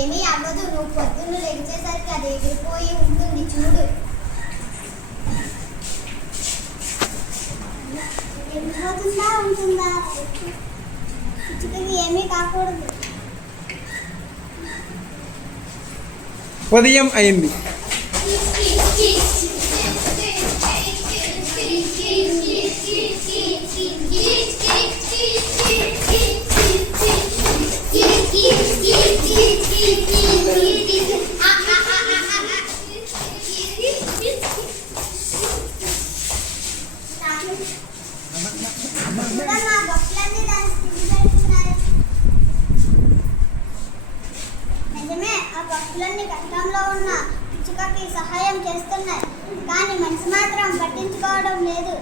ఏమీ అవ్వదు. నువ్వు పొద్దున్న లేచేసరికి అది ఎగిరిపోయి ఉంటుంది చూడు. ఎగిరిపోతుందా ఉంటుందా? పిచ్చుకకి ఏమీ కాకూడదు. ఉదయం అయింది. నిజమే, ఆ పక్షులన్నీ కష్టంలో ఉన్న పిచ్చుకకి సహాయం చేస్తున్నాయి, కానీ మనిషి మాత్రం పట్టించుకోవడం లేదు.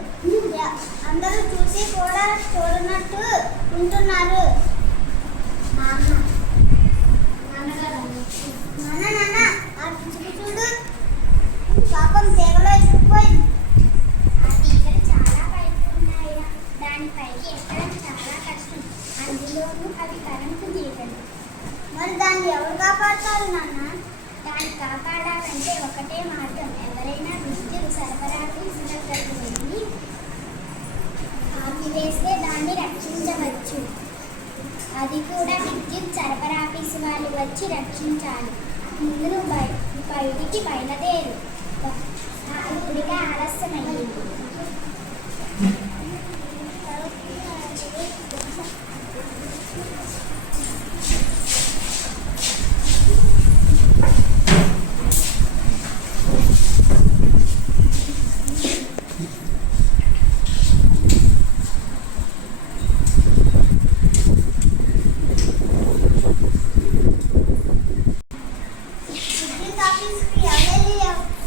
అందరూ చూసి కూడా చూడనట్టు ఉంటున్నారు. నాన్న ఆ పిచ్చుక చూడు, పాపం తీగలో ఇరుక్కుపోయింది. ఆ తీగలు చాలా పైకి ఉన్నాయి, దానిపైకి ఎక్కడం చాలా కష్టం, అందులోనూ అవి కరెంటు తీగలు. మరి దాన్ని ఎవరు కాపాడుతారు నాన్న? దాన్ని కాపాడాలంటే ఒకటే మార్గం, ఎవరైనా విద్యుత్ సరఫరాకు ఇసుకకు వెళ్ళి ఆపివేస్తే దాన్ని రక్షించవచ్చు. అది కూడా విద్యుత్ సరఫరాఫీసు వాళ్ళు వచ్చి రక్షించాలి. ముందు నువ్వు బయటికి బయలుదేరు, ఇప్పటికే ఆలస్యమయ్యింది.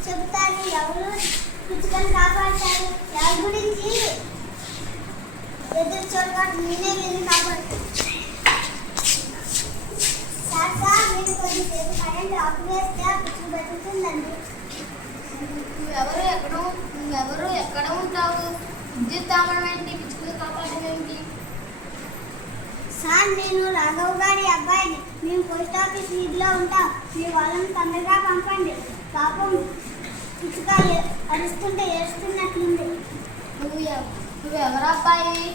చెబుతారు ఎవరు పిచ్చుకను కాపాడతారు, ఎవరి గురించి ఎదురు చూడకుండా నేనే వెళ్ళి కాపాడుతాను. సార్ మీరు కొద్దిసేపు కరెంట్ ఆపివేస్తే ఆ పిచ్చుకు బతుకుతుందండి. నువ్వెవరు ఎక్కడ ఉంటావు? విద్యుత్ తామడం ఏంటి, పిచ్చుకలు కాపాడడం ఏంటి? సార్ నేను రాఘవ్ గారి అబ్బాయిని, మేము పోస్ట్ ఆఫీస్ వీధిలో ఉంటాం, మీ వాళ్ళని తొందరగా పంపండి. పాపం పిచ్చుక అరుస్తుంటే ఏడుస్తున్నట్లుంది. నువ్వెవరు అబ్బాయి?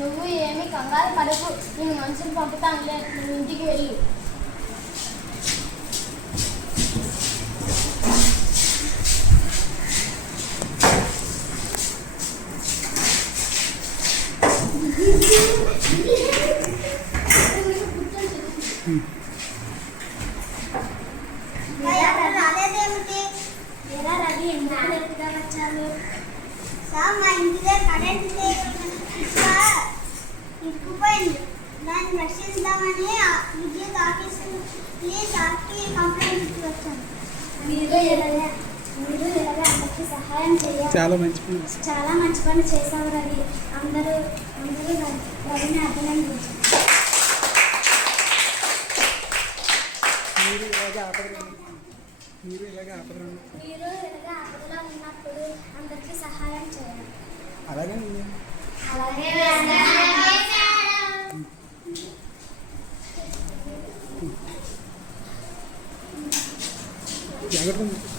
నువ్వు ఏమి కంగారు పడకు, నేను మనుషులు పంపుతానులే, నువ్వు ఇంటికి వెళ్ళి. రాలేదేమిటి? ఎలా రవి ఎందుకు లేటుగా వచ్చారు? సార్ మా ఇంటి దగ్గర కరెంట్ ఇరుక్కుపోయింది, దాన్ని రక్షిద్దామని విద్యుత్ ఆఫీస్కి సార్కి కంప్లైంట్ ఇచ్చి వచ్చాను. మీరు ఎలాగా అందరికీ సహాయం చేయాలి. చాలా మంచి పని చేశావు రవి. అందరూ రవిని అభినందించారు. మీరు ఇలాగే ఆపదలో ఉన్నప్పుడు అందరికీ సహాయం చేయాలి. అలాగే జాగ్రత్త.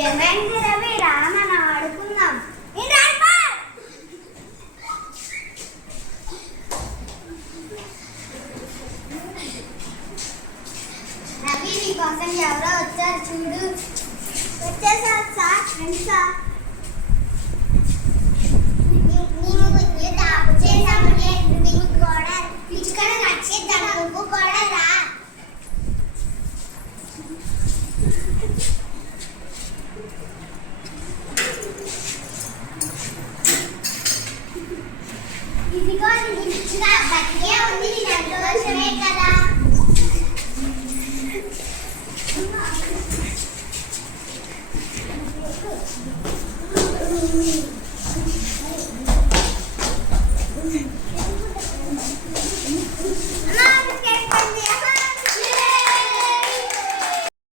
ఏమైంది రవి రా మనం ఆడుకుందాం రవి నీ కోసం ఎవరో వచ్చారు చూడు వచ్చేసారు సార్ రండి సార్ మేము దాపు చేసాము మీకు కూడా పిచ్చుకను నచ్చేద్దాం నువ్వు కూడా రా ఇదిగో నీ పిచ్చుక బతికే ఉంది నీ సంతోషమే కదా